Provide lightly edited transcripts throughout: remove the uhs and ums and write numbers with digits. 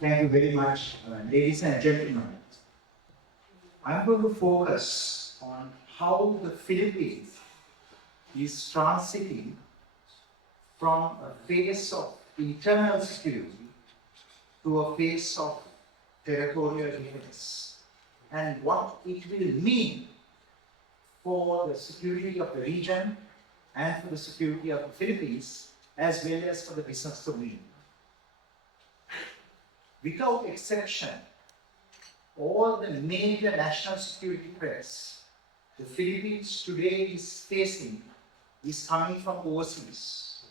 Thank you very much, ladies and gentlemen. I'm going to focus on how the Philippines is transiting from a phase of internal security to a phase of territorial defense, and what it will mean for the security of the region and for the security of the Philippines, as well as for the business community. Without exception, all the major national security threats the Philippines today is facing is coming from overseas.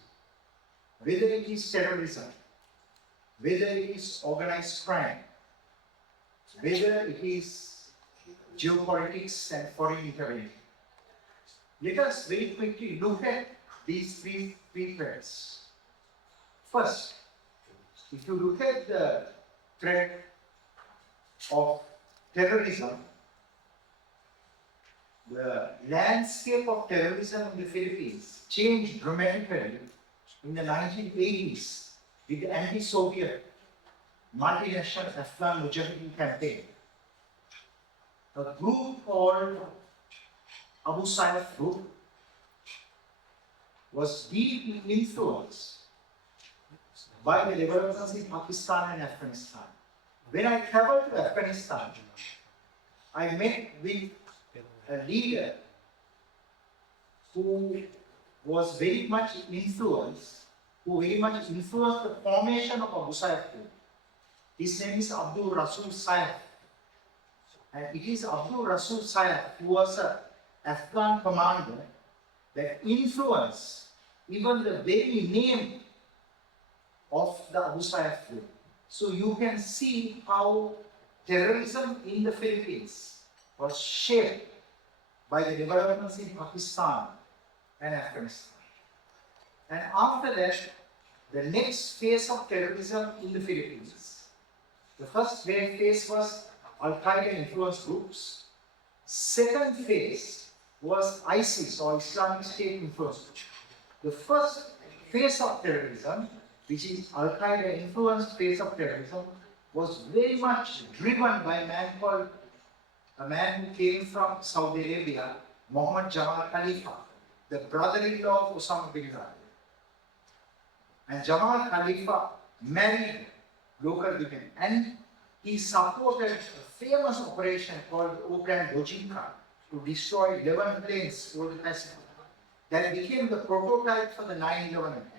Whether it is terrorism, whether it is organized crime, whether it is geopolitics and foreign intervention. Let us very quickly look at these three threats. First, if you look at the threat of terrorism, the landscape of terrorism in the Philippines changed dramatically in the 1980s with the anti-Soviet multinational Afghan Mujahideen campaign. A group called Abu Sayyaf group was deeply influenced by the developments in Pakistan and Afghanistan. When I traveled to Afghanistan, I met with a leader who was very much influenced the formation of Abu Sayyaf group. His name is Abdul Rasul Sayyaf. And it is Abdul Rasul Sayyaf who was an Afghan commander that influenced even the very name of the Abu Sayyaf group. So you can see how terrorism in the Philippines was shaped by the developments in Pakistan and Afghanistan. And after that, the next phase of terrorism in the Philippines. The first phase was Al-Qaeda influenced groups. Second phase was ISIS or Islamic State influenced groups. The first phase of terrorism, which is Al-Qaeda influenced phase of terrorism, was very much driven by a man who came from Saudi Arabia, Muhammad Jamal Khalifa, the brother-in-law of Osama bin Laden. And Jamal Khalifa married local women, and he supported a famous operation called Operation Dojinka to destroy 11 planes over the Pacific. That became the prototype for the 9/11 attack.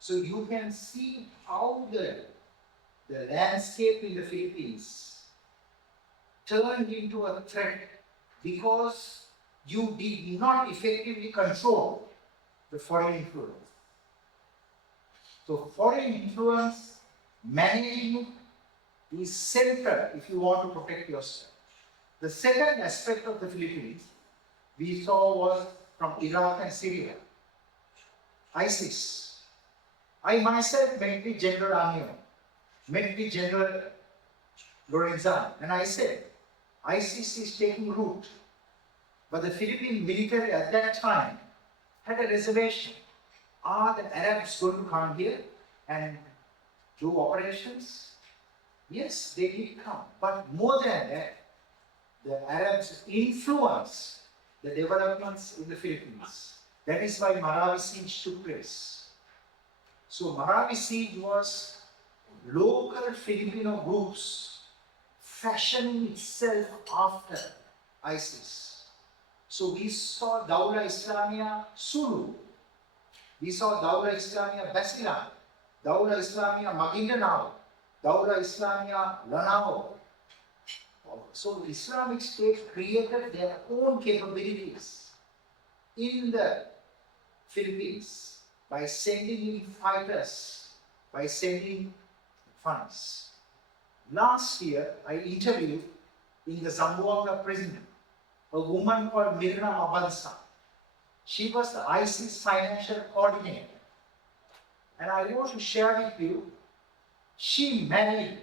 So you can see how the landscape in the Philippines turned into a threat because you did not effectively control the foreign influence. So foreign influence, managing it is central if you want to protect yourself. The second aspect of the Philippines we saw was from Iraq and Syria. ISIS. I myself met with General Amir, met with General Lorenzan, and I said, ISIS is taking root. But the Philippine military at that time had a reservation. Are the Arabs going to come here and do operations? Yes, they did come. But more than that, the Arabs influenced the developments in the Philippines. That is why Marawi siege took place. So Marawi siege was local Filipino groups fashioning itself after ISIS. So we saw Dawla Islamia Sulu, we saw Dawla Islamia Basilan, Dawla Islamia Maguindanao, Dawla Islamia Lanao. So the Islamic State created their own capabilities in the Philippines by sending in fighters, by sending funds. Last year, I interviewed in the Zamboanga prison a woman called Mirna Mabansa. She was the ISIS financial coordinator. And I want to share with you, she married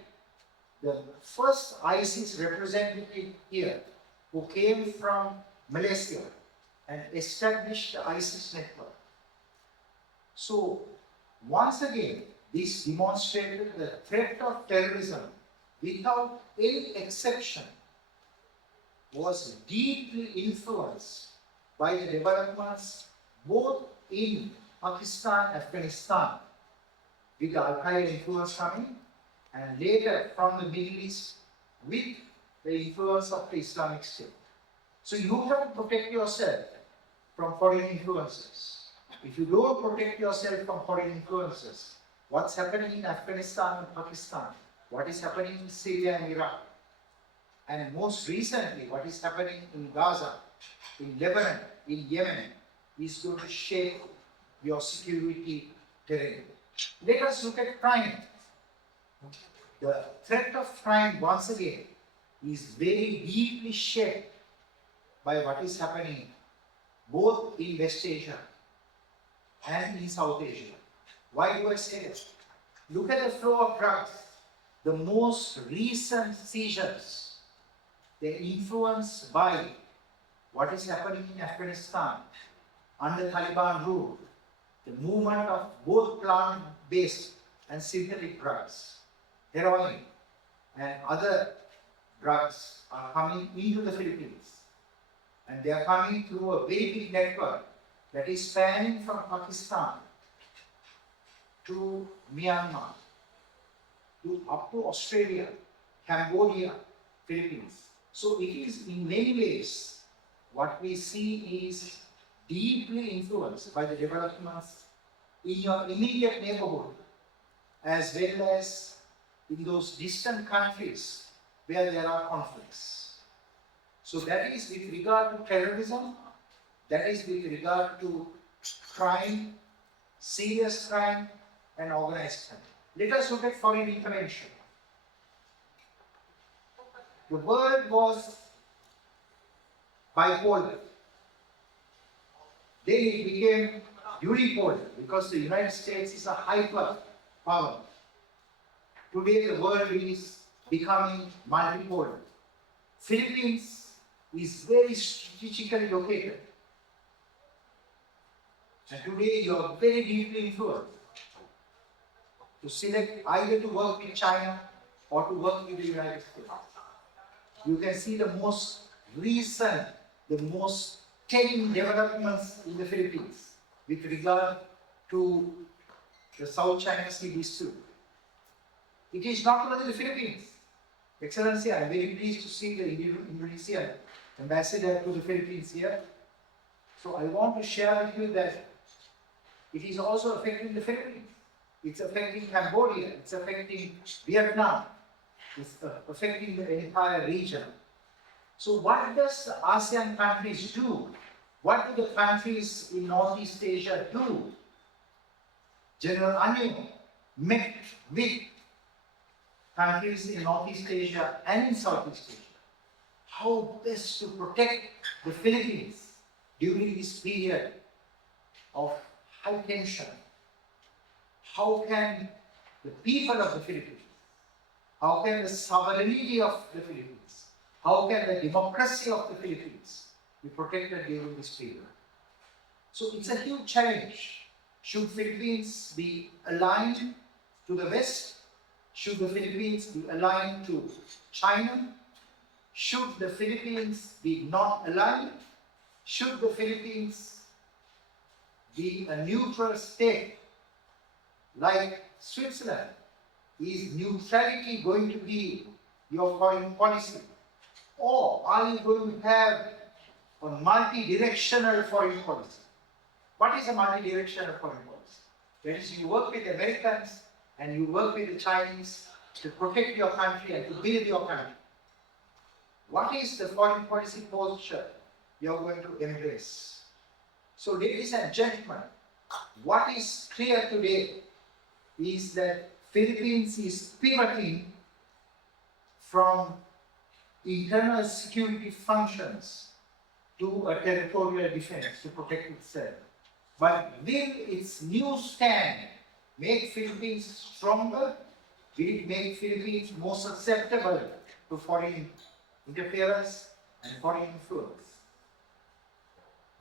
the first ISIS representative here who came from Malaysia and established the ISIS network. So once again, this demonstrated the threat of terrorism without any exception was deeply influenced by the developments both in Pakistan, Afghanistan, with the Al-Qaeda influence coming, and later from the Middle East with the influence of the Islamic State. So you have to protect yourself from foreign influences. If you don't protect yourself from foreign influences, what's happening in Afghanistan and Pakistan, what is happening in Syria and Iraq, and most recently what is happening in Gaza, in Lebanon, in Yemen, is going to shape your security terrain. Let us look at crime. The threat of crime, once again, is very deeply shaped by what is happening both in West Asia and in South Asia. Why do I say this? Look at the flow of drugs. The most recent seizures, they're influenced by what is happening in Afghanistan under Taliban rule, the movement of both plant-based and synthetic drugs, heroin and other drugs are coming into the Philippines. And they are coming through a very big network that is spanning from Pakistan to Myanmar, up to Australia, Cambodia, Philippines. So it is in many ways what we see is deeply influenced by the developments in your immediate neighborhood as well as in those distant countries where there are conflicts. So that is with regard to terrorism, that is with regard to crime, serious crime and organized crime. Let us look at foreign intervention. The world was bipolar. Then it became unipolar because the United States is a hyper power. Today the world is becoming multipolar. Philippines is very strategically located. And today you are very deeply influenced to select either to work with China or to work with the United States. You can see the most recent, the most telling developments in the Philippines with regard to the South China Sea dispute. It is not only the Philippines. Excellency, I am very pleased to see the Indonesian ambassador to the Philippines here. So I want to share with you that it is also affecting the Philippines. It's affecting Cambodia, it's affecting Vietnam, it's affecting the entire region. So what does the ASEAN countries do? What do the countries in Northeast Asia do? General Anil met with countries in Northeast Asia and in Southeast Asia. How best to protect the Philippines during this period of high tension? How can the people of the Philippines, how can the sovereignty of the Philippines, how can the democracy of the Philippines be protected during this period? So it's a huge challenge. Should Philippines be aligned to the West? Should the Philippines be aligned to China? Should the Philippines be not aligned? Should the Philippines be a neutral state like Switzerland? Is neutrality going to be your foreign policy? Or are you going to have a multi-directional foreign policy? What is a multi-directional foreign policy? That is, you work with the Americans and you work with the Chinese to protect your country and to build your country. What is the foreign policy posture you are going to embrace? So ladies and gentlemen, what is clear today is that Philippines is pivoting from internal security functions to a territorial defense to protect itself. But will its new stand make Philippines stronger? Will it make Philippines more susceptible to foreign interference and foreign influence?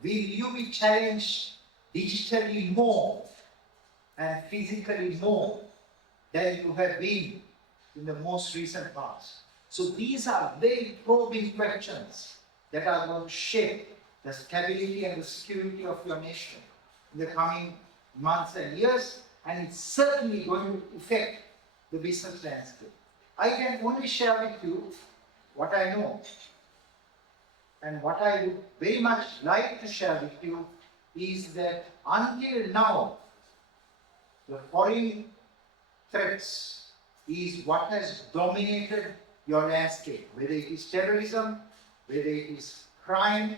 Will you be challenged digitally more and physically more than you have been in the most recent past. So these are very probing questions that are going to shape the stability and the security of your nation in the coming months and years, and it's certainly going to affect the business landscape. I can only share with you what I know, and what I would very much like to share with you is that until now, the foreign threats is what has dominated your landscape, whether it is terrorism, whether it is crime,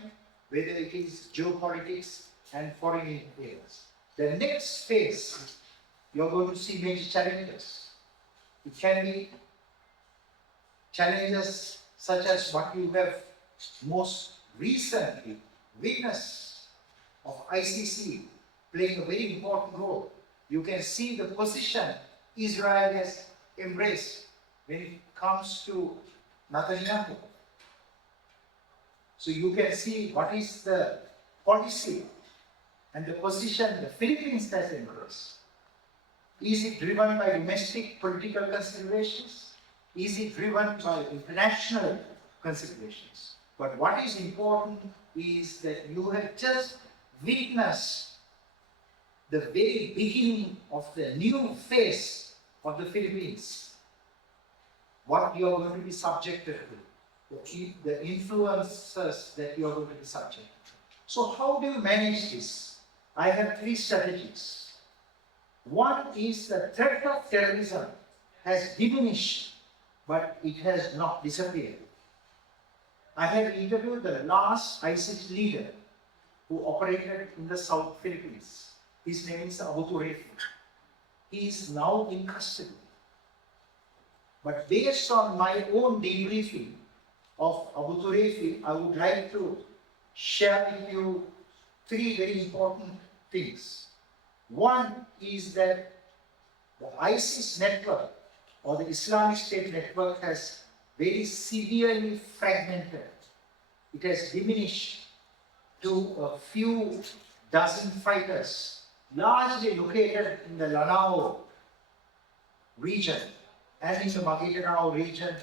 whether it is geopolitics and foreign affairs. The next phase, you're going to see major challenges. It can be challenges such as what you have most recently witnessed of ICC playing a very important role. You can see the position Israel has embraced when it comes to Netanyahu. So you can see what is the policy and the position the Philippines has embraced. Is it driven by domestic political considerations? Is it driven by international considerations? But what is important is that you have just witnessed the very beginning of the new phase of the Philippines. What you are going to be subjected to, the influences that you are going to be subject to. So how do you manage this? I have three strategies. One is the threat of terrorism has diminished, but it has not disappeared. I have interviewed the last ISIS leader who operated in the South Philippines. His name is Abu Sayyaf. He is now in custody. But based on my own debriefing of Abu Sayyaf, I would like to share with you three very important things. One is that the ISIS network or the Islamic State network has very severely fragmented. It has diminished to a few dozen fighters, largely located in the Lanao region and in the Maguindanao region,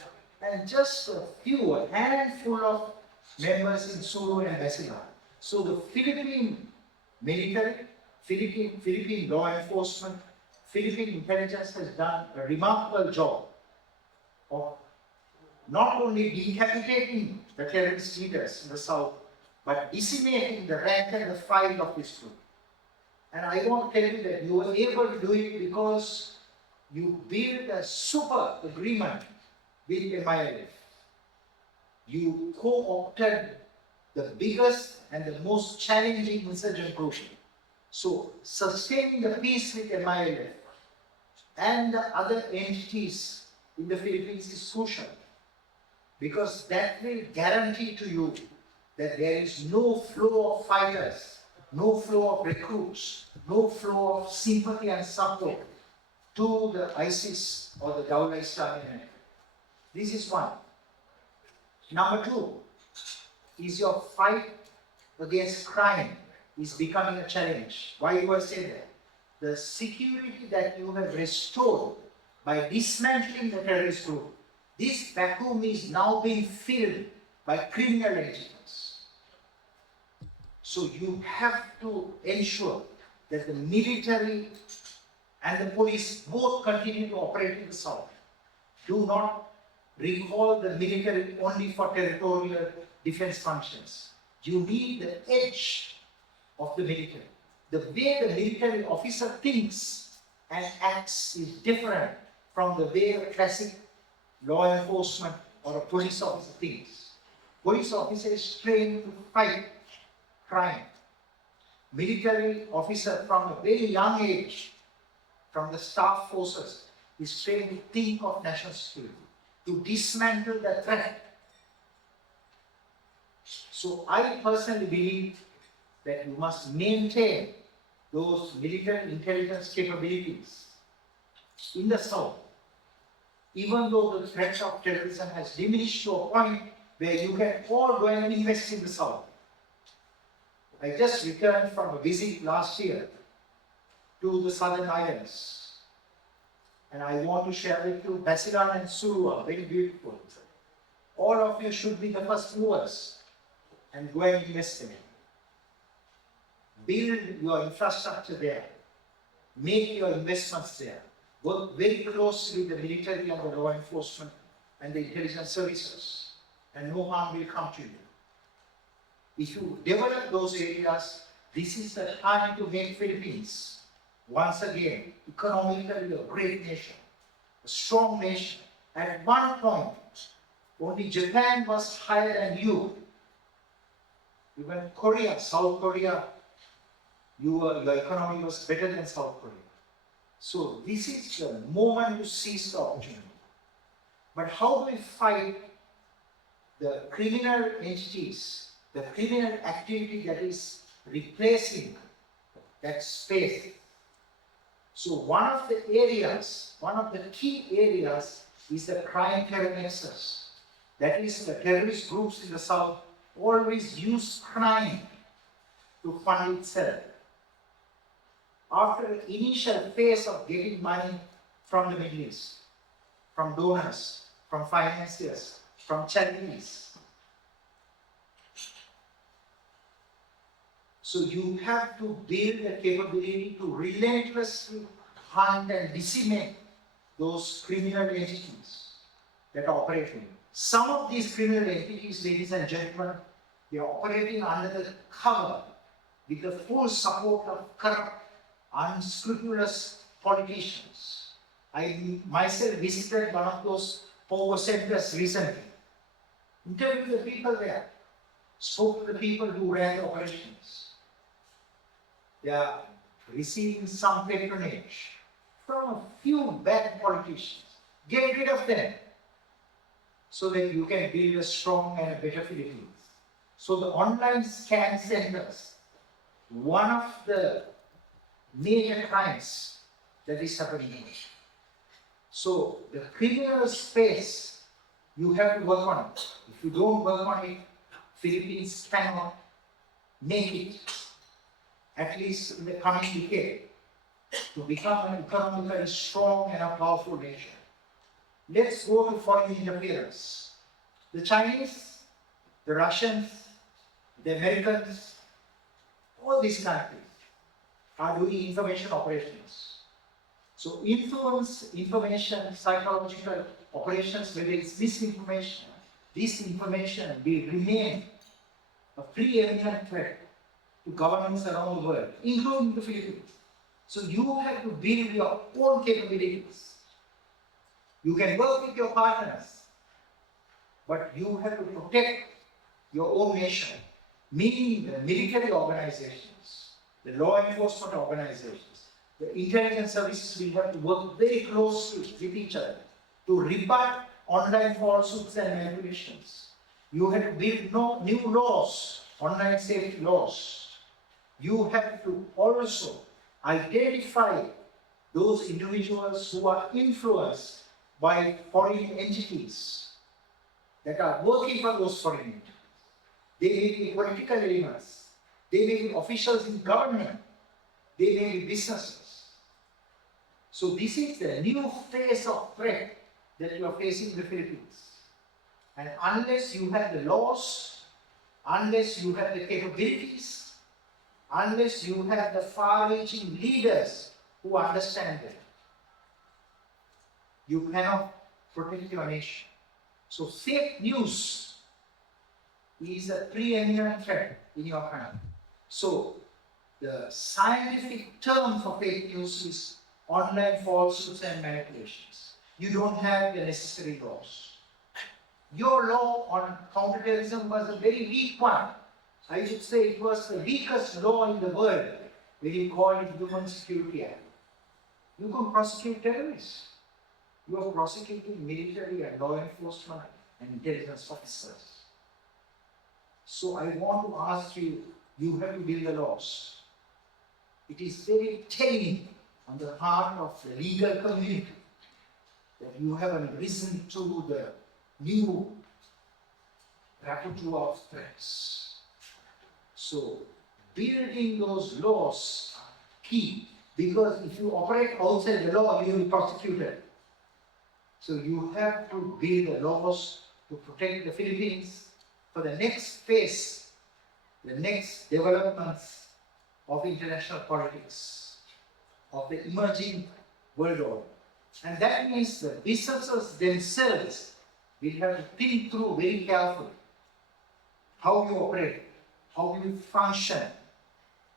and just a handful of members in Sulu and Basilan. So the Philippine military, Philippine law enforcement, Philippine intelligence has done a remarkable job of not only decapitating the terrorist leaders in the south, but decimating the rank and the file of this group. And I want to tell you that you were able to do it because you built a super agreement with MILF. You co-opted the biggest and the most challenging insurgent group. So sustaining the peace with MILF and the other entities in the Philippines is crucial, because that will guarantee to you that there is no flow of fighters, no flow of recruits, no flow of sympathy and support to the ISIS or the Dawla Islamic. This is one. Number two is your fight against crime is becoming a challenge. Why do I say that? The security that you have restored by dismantling the terrorist group, this vacuum is now being filled by criminal entities. So you have to ensure that the military and the police both continue to operate in the south. Do not recall the military only for territorial defense functions. You need the edge of the military. The way the military officer thinks and acts is different from the way a classic law enforcement or a police officer thinks. Police officer is trained to fight crime. Military officer from a very young age, from the staff forces, is trained to think of national security, to dismantle the threat. So I personally believe that you must maintain those military intelligence capabilities in the south, even though the threat of terrorism has diminished to a point where you can all go and invest in the south. I just returned from a visit last year to the southern islands. And I want to share with you, Basilan and Suru are very beautiful. All of you should be the first movers and go and invest in it. Build your infrastructure there. Make your investments there. Work very closely with the military and the law enforcement and the intelligence services, and no harm will come to you. If you develop those areas, this is the time to make Philippines, once again, economically a great nation, a strong nation. At one point, only Japan was higher than you. Even Korea, South Korea, your economy was better than South Korea. So this is the moment you seize the opportunity. But how do we fight the criminal entities, the criminal activity that is replacing that space? So one of the areas, one of the key areas is the crime terror nexus. That is, the terrorist groups in the South always use crime to fund itself. After the initial phase of getting money from the Middle East, from donors, from financiers, from charities. So you have to build a capability to relentlessly hunt and decimate those criminal entities that are operating. Some of these criminal entities, ladies and gentlemen, they are operating under the cover with the full support of corrupt, unscrupulous politicians. I myself visited one of those power centers recently. Interviewed the people there, spoke to the people who ran the operations. They are receiving some patronage from a few bad politicians. Get rid of them so that you can build a strong and a better Philippines. So the online scan centers, one of the major crimes that is happening. So the criminal space, you have to work on it. If you don't work on it, Philippines cannot make it, at least in the coming decade, to become an economically strong and a powerful nation. Let's go to foreign interference. The Chinese, the Russians, the Americans, all these countries are doing information operations. So influence, information, psychological operations, whether it's misinformation, this information will remain a preeminent threat to governments around the world, including the Philippines. So you have to build your own capabilities. You can work with your partners, but you have to protect your own nation, meaning the military organizations, the law enforcement organizations, the intelligence services will have to work very closely with each other to rebut online falsehoods and manipulations. You have to build new laws, online safety laws. You have to also identify those individuals who are influenced by foreign entities that are working for those foreign entities. They may be political elements, they may be officials in government, they may be businesses. So this is the new phase of threat that you are facing in the Philippines. And unless you have the laws, unless you have the capabilities, unless you have the far-reaching leaders who understand it, you cannot protect your nation. So fake news is a preeminent threat in your country. So the scientific term for fake news is online falsehoods and manipulations. You don't have the necessary laws. Your law on counterterrorism was a very weak one. I should say it was the weakest law in the world when you call it Human Security Act. You can prosecute terrorists. You are prosecuting military and law enforcement and intelligence officers. So I want to ask you, you have to build the laws. It is very telling on the part of the legal community that you haven't risen to the new repertoire of threats. So building those laws are key, because if you operate outside the law, you will be prosecuted. So you have to build the laws to protect the Philippines for the next phase, the next developments of international politics, of the emerging world order. And that means the businesses themselves will have to think through very carefully how you operate, how you function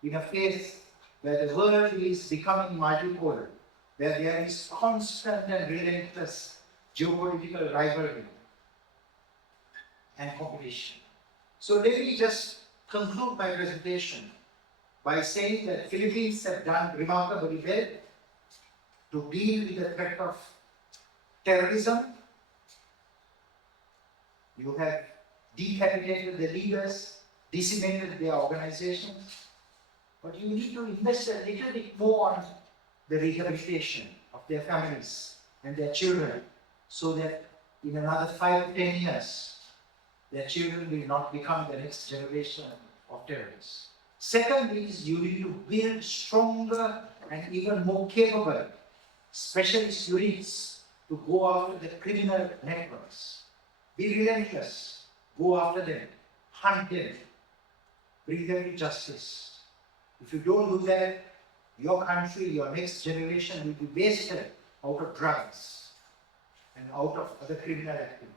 in a phase where the world is becoming multipolar, where there is constant and relentless geopolitical rivalry and competition. So let me just conclude my presentation by saying that Philippines have done remarkably well to deal with the threat of terrorism. You have decapitated the leaders, decimated their organizations, but you need to invest a little bit more on the rehabilitation of their families and their children, so that in another 5 to 10 years, their children will not become the next generation of terrorists. Second is you need to build stronger and even more capable specialist units to go after the criminal networks. Be relentless, go after them, hunt them, bring them to justice. If you don't do that, your country, your next generation will be wasted out of drugs and out of other criminal activity.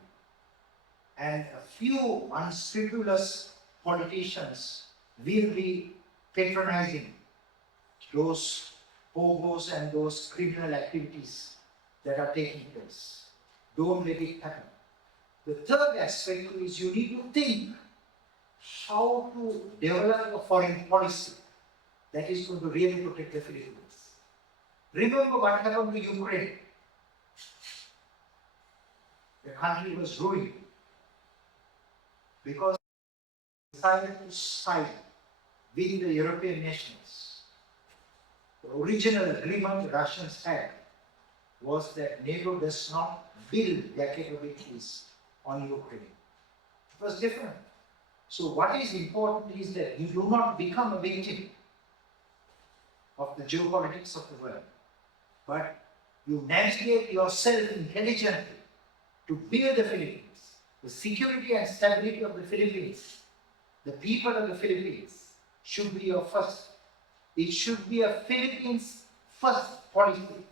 And a few unscrupulous politicians will be patronizing those pogos and those criminal activities that are taking place. Don't let it happen. The third aspect is you need to think how to develop a foreign policy that is going to really protect the Philippines. Remember what happened to Ukraine. The country was ruined because they decided to side with the European nations. The original agreement the Russians had was that NATO does not build their capabilities on Ukraine. It was different. So what is important is that you do not become a victim of the geopolitics of the world, but you navigate yourself intelligently to build the Philippines, the security and stability of the Philippines, the people of the Philippines should be your first. It should be a Philippines first policy.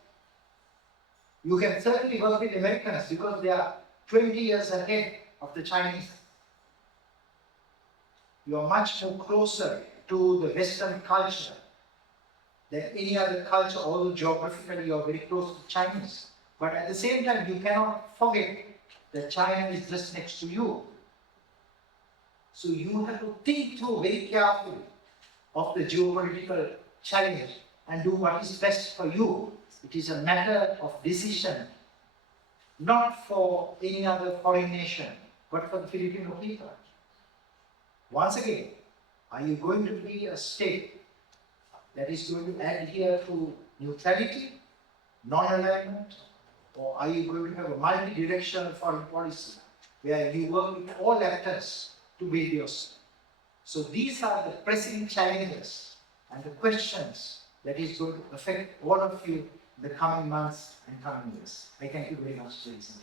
You can certainly work with Americans because they are 20 years ahead of the Chinese. You are much more closer to the Western culture than any other culture, although geographically you are very close to Chinese. But at the same time, you cannot forget that China is just next to you. So you have to think through very carefully of the geopolitical challenge and do what is best for you. It is a matter of decision, not for any other foreign nation, but for the Filipino people. Once again, are you going to be a state that is going to adhere to neutrality, non-alignment, or are you going to have a multi-directional foreign policy where you work with all actors to build your state? So these are the pressing challenges and the questions that is going to affect all of you in the coming months and coming years. I thank you very much for listening.